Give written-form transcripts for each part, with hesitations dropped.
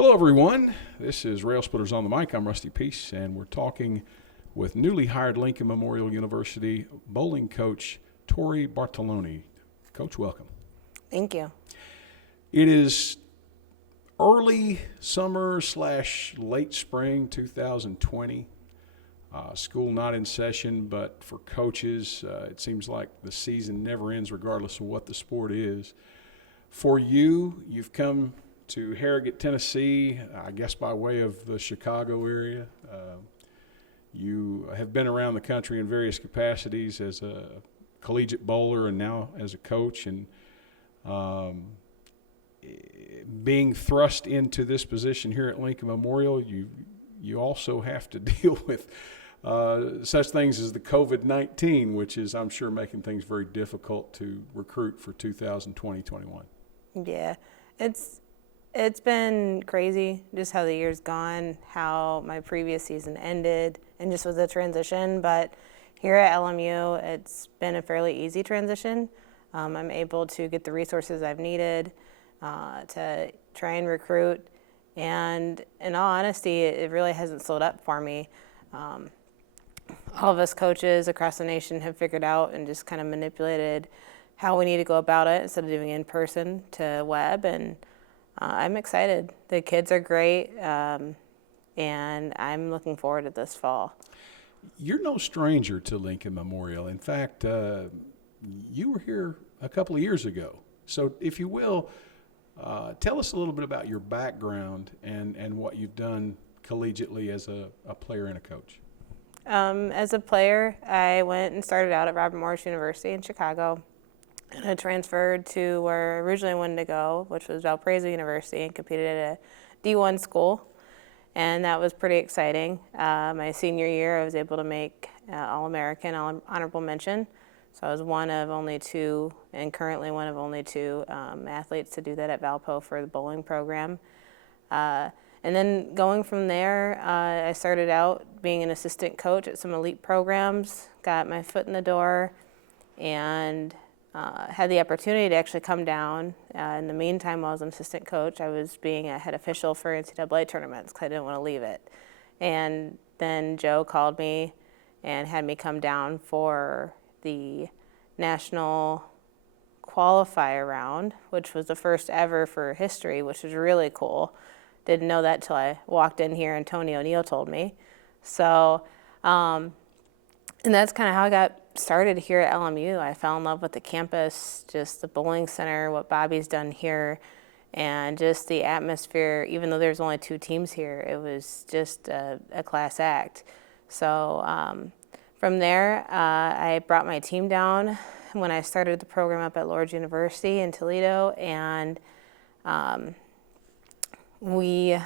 Hello, everyone. This is Railsplitters on the mic. I'm Rusty Peace, and we're talking with newly hired Lincoln Memorial University bowling coach Torrie Bartalone. Coach, welcome. Thank you. It is early summer / late spring 2020. School not in session, but for coaches, it seems like the season never ends regardless of what the sport is. For you, you've come to Harrogate, Tennessee, I guess by way of the Chicago area. You have been around the country in various capacities as a collegiate bowler and now as a coach. And being thrust into this position here at Lincoln Memorial, you also have to deal with such things as the COVID-19, which is, I'm sure, making things very difficult to recruit for 2020-21. Yeah, it's been crazy just how the year's gone, how my previous season ended, and just with the transition. But here at LMU, it's been a fairly easy transition. I'm able to get the resources I've needed to try and recruit. And in all honesty, it really hasn't slowed up for me. All of us coaches across the nation have figured out and just kind of manipulated how we need to go about it instead of doing in person to web. And I'm excited. The kids are great, and I'm looking forward to this fall. You're no stranger to Lincoln Memorial. In fact, you were here a couple of years ago. So if you will, tell us a little bit about your background and what you've done collegiately as a player and a coach. As a player, I went and started out at Robert Morris University in Chicago. And I transferred to where I originally wanted to go, which was Valparaiso University, and competed at a D1 school. And that was pretty exciting. My senior year, I was able to make All-American, honorable mention. So I was one of only two, and currently one of only two athletes to do that at Valpo for the bowling program. And then going from there, I started out being an assistant coach at some elite programs, got my foot in the door, and had the opportunity to actually come down. In the meantime, while I was an assistant coach, I was being a head official for NCAA tournaments because I didn't want to leave it. And then Joe called me and had me come down for the national qualifier round, which was the first ever for history, which was really cool. Didn't know that till I walked in here and Tony O'Neill told me. So, and that's kind of how I got started here at LMU. I fell in love with the campus, just the bowling center, what Bobby's done here, and just the atmosphere. Even though there's only two teams here, it was just a class act. So from there, I brought my team down when I started the program up at Lourdes University in Toledo, and we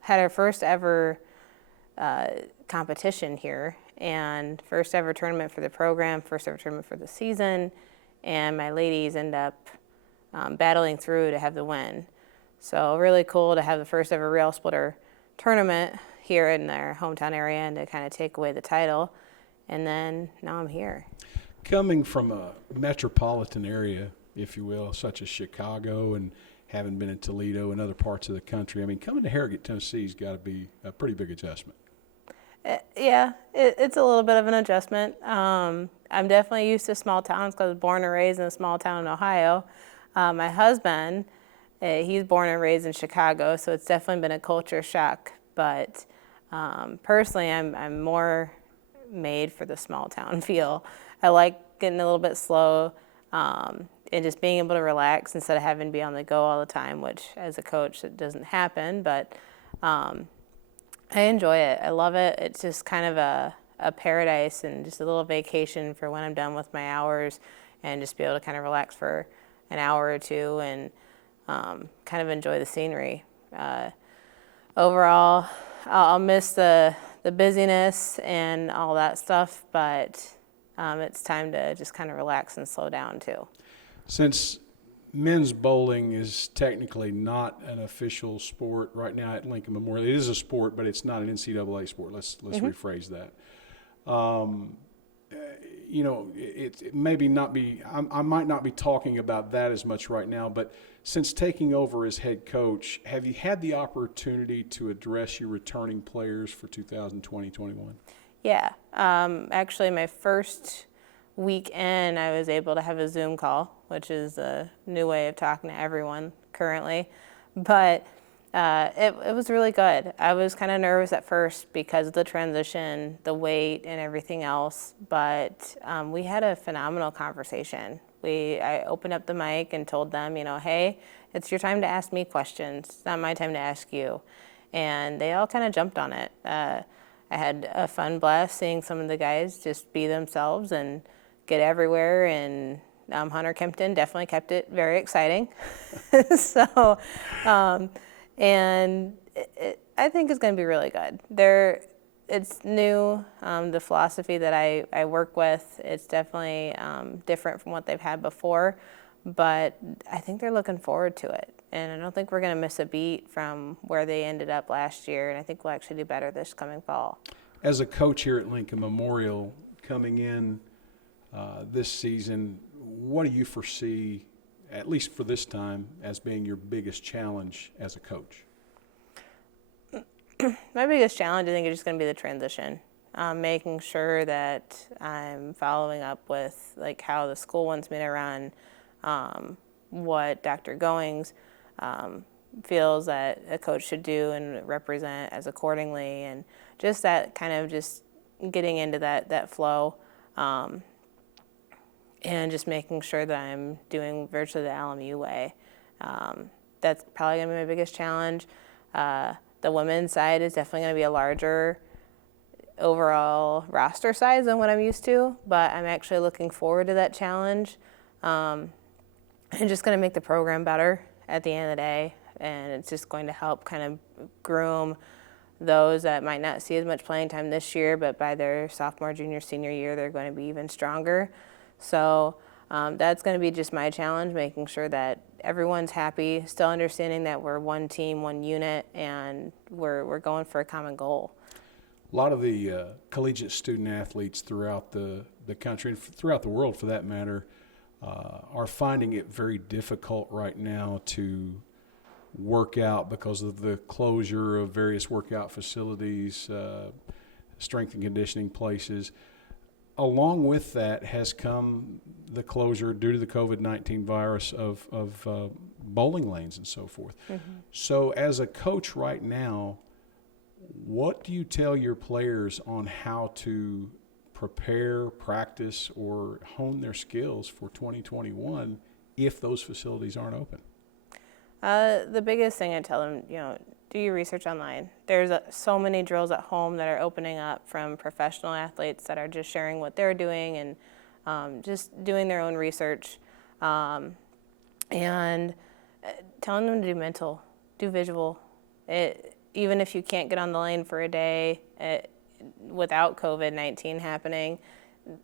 had our first ever competition here, and first ever tournament for the program, first ever tournament for the season, and my ladies end up battling through to have the win. So really cool to have the first ever Railsplitter tournament here in their hometown area and to kind of take away the title. And then now I'm here. Coming from a metropolitan area, if you will, such as Chicago, and having been in Toledo and other parts of the country, I mean, coming to Harrogate, Tennessee's got to be a pretty big adjustment. Yeah, it's a little bit of an adjustment. I'm definitely used to small towns because I was born and raised in a small town in Ohio. My husband, he's born and raised in Chicago, so it's definitely been a culture shock. But personally, I'm more made for the small town feel. I like getting a little bit slow and just being able to relax instead of having to be on the go all the time, which as a coach, it doesn't happen. But I enjoy it. I love it. It's just kind of a paradise and just a little vacation for when I'm done with my hours and just be able to kind of relax for an hour or two and kind of enjoy the scenery. Overall, I'll miss the busyness and all that stuff, but it's time to just kind of relax and slow down too. Since men's bowling is technically not an official sport right now at Lincoln Memorial. It is a sport, but it's not an NCAA sport. Let's rephrase that. it maybe not be, I might not be talking about that as much right now, but since taking over as head coach, have you had the opportunity to address your returning players for 2020-21? Yeah. Actually, my first week in, I was able to have a Zoom call, which is a new way of talking to everyone currently. But it was really good. I was kind of nervous at first because of the transition, the weight, and everything else. But we had a phenomenal conversation. I opened up the mic and told them, hey, it's your time to ask me questions. It's not my time to ask you. And they all kind of jumped on it. I had a fun blast seeing some of the guys just be themselves and get everywhere. And Hunter Kempton definitely kept it very exciting. So, and I think it's going to be really good. It's new. The philosophy that I work with, it's definitely different from what they've had before, but I think they're looking forward to it. And I don't think we're going to miss a beat from where they ended up last year, and I think we'll actually do better this coming fall. As a coach here at Lincoln Memorial, coming in this season, what do you foresee, at least for this time, as being your biggest challenge as a coach? My biggest challenge, I think, is just going to be the transition. Making sure that I'm following up with like how the school wants me to run, what Dr. Goings feels that a coach should do and represent as accordingly, and just that kind of just getting into that flow, and just making sure that I'm doing virtually the LMU way. That's probably going to be my biggest challenge. The women's side is definitely going to be a larger overall roster size than what I'm used to, but I'm actually looking forward to that challenge, and just going to make the program better at the end of the day, and it's just going to help kind of groom those that might not see as much playing time this year, but by their sophomore, junior, senior year, they're going to be even stronger. So that's going to be just my challenge, making sure that everyone's happy, still understanding that we're one team, one unit, and we're going for a common goal. A lot of the collegiate student athletes throughout the country, and throughout the world for that matter, are finding it very difficult right now to work out because of the closure of various workout facilities, strength and conditioning places. Along with that has come the closure due to the COVID-19 virus of bowling lanes and so forth. Mm-hmm. So as a coach right now, what do you tell your players on how to prepare, practice, or hone their skills for 2021 if those facilities aren't open? The biggest thing I tell them, do your research online. There's so many drills at home that are opening up from professional athletes that are just sharing what they're doing and just doing their own research. And telling them to do mental, do visual. Even if you can't get on the lane for a day without COVID-19 happening,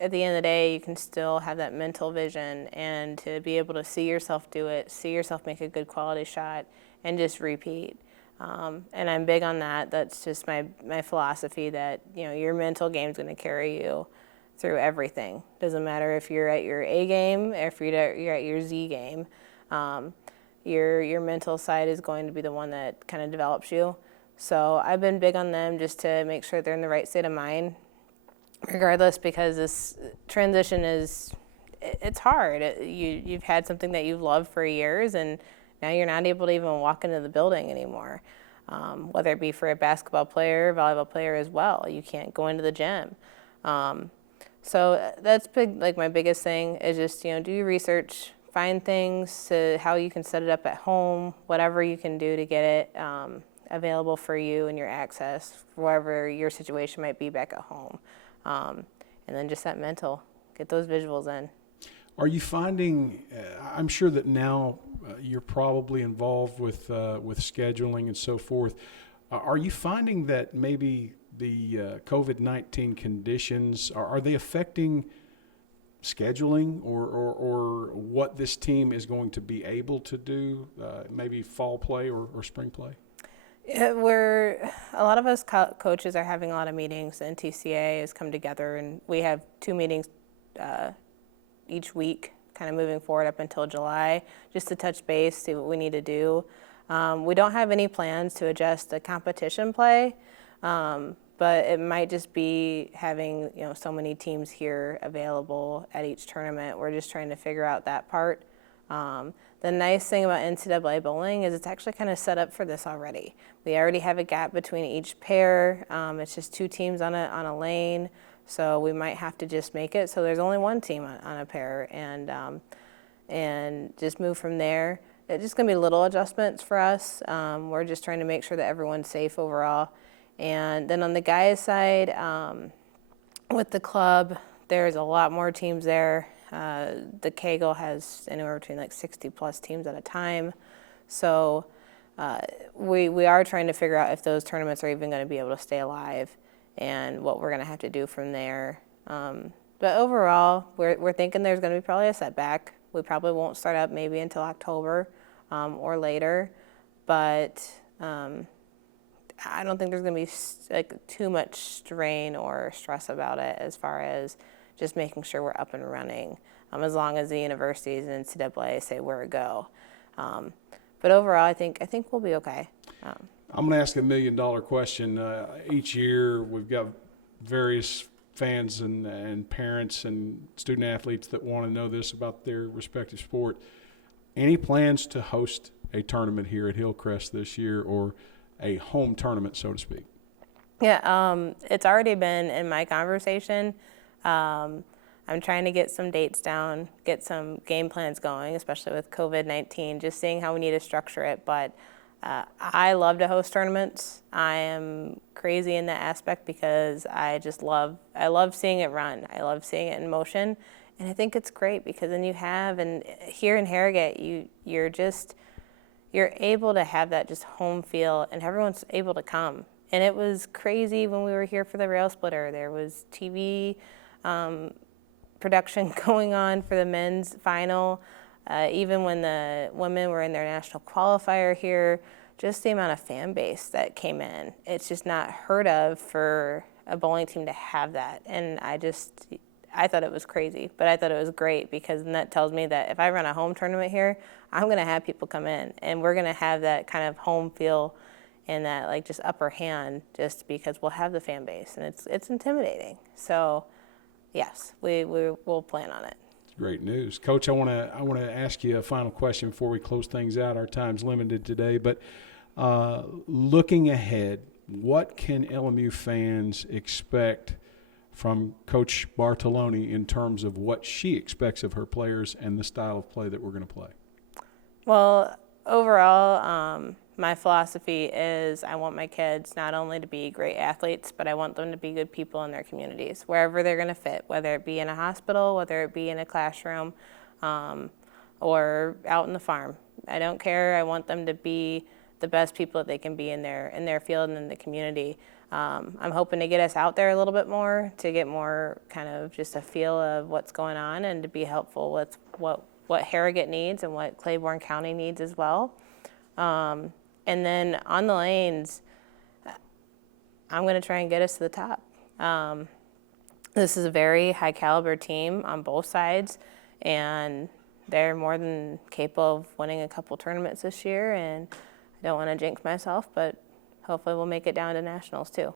at the end of the day, you can still have that mental vision and to be able to see yourself do it, see yourself make a good quality shot, and just repeat. And I'm big on that. That's just my philosophy that, your mental game is going to carry you through everything. Doesn't matter if you're at your A game or if you're at your Z game. Your mental side is going to be the one that kind of develops you. So I've been big on them just to make sure they're in the right state of mind, regardless, because this transition it's hard. You've had something that you've loved for years, and now you're not able to even walk into the building anymore, whether it be for a basketball player, volleyball player as well. You can't go into the gym. So that's big. Like my biggest thing is just, do your research, find things to how you can set it up at home, whatever you can do to get it available for you and your access, wherever your situation might be back at home. And then just that mental, get those visuals in. Are you finding, I'm sure that now you're probably involved with scheduling and so forth. Are you finding that maybe the COVID-19 conditions, are they affecting scheduling or what this team is going to be able to do, maybe fall play or spring play? A lot of us coaches are having a lot of meetings. The NTCA has come together, and we have 2 meetings each week, kind of moving forward up until July, just to touch base, see what we need to do. We don't have any plans to adjust the competition play, but it might just be having so many teams here available at each tournament. We're just trying to figure out that part. The nice thing about NCAA bowling is it's actually kind of set up for this already. We already have a gap between each pair. It's just 2 teams on a lane, so we might have to just make it so there's only 1 team on a pair, and just move from there. It's just gonna be little adjustments for us. We're just trying to make sure that everyone's safe overall. And then on the guys' side, with the club, there's a lot more teams there. The Kegel has anywhere between like 60 plus teams at a time. So we are trying to figure out if those tournaments are even going to be able to stay alive and what we're going to have to do from there. But overall, we're thinking there's going to be probably a setback. We probably won't start up maybe until October or later. But I don't think there's going to be like too much strain or stress about it as far as just making sure we're up and running, as long as the universities and NCAA say where to go. But overall, I think we'll be okay. I'm going to ask a $1 million question. Each year, we've got various fans and parents and student athletes that want to know this about their respective sport. Any plans to host a tournament here at Hillcrest this year, or a home tournament, so to speak? Yeah, it's already been in my conversation. I'm trying to get some dates down, get some game plans going, especially with COVID-19, just seeing how we need to structure it. But I love to host tournaments. I am crazy in that aspect because I love seeing it run. I love seeing it in motion. And I think it's great because then and here in Harrogate, you're able to have that just home feel, and everyone's able to come. And it was crazy when we were here for the Railsplitter. There was TV production going on for the men's final. Even when the women were in their national qualifier here, just the amount of fan base that came in. It's just not heard of for a bowling team to have that. And I thought it was crazy, but I thought it was great because then that tells me that if I run a home tournament here, I'm going to have people come in, and we're going to have that kind of home feel and that like just upper hand, just because we'll have the fan base, and it's intimidating. So yes, we'll plan on it. Great news. Coach, I want to ask you a final question before we close things out. Our time's limited today, but looking ahead, what can LMU fans expect from Coach Bartalone in terms of what she expects of her players and the style of play that we're going to play? Well, overall, my philosophy is I want my kids not only to be great athletes, but I want them to be good people in their communities, wherever they're going to fit, whether it be in a hospital, whether it be in a classroom, or out in the farm. I don't care. I want them to be the best people that they can be in their field and in the community. I'm hoping to get us out there a little bit more, to get more kind of just a feel of what's going on, and to be helpful with what Harrogate needs and what Claiborne County needs as well. And then on the lanes, I'm going to try and get us to the top. This is a very high caliber team on both sides, and they're more than capable of winning a couple tournaments this year. And I don't want to jinx myself, but hopefully we'll make it down to nationals too.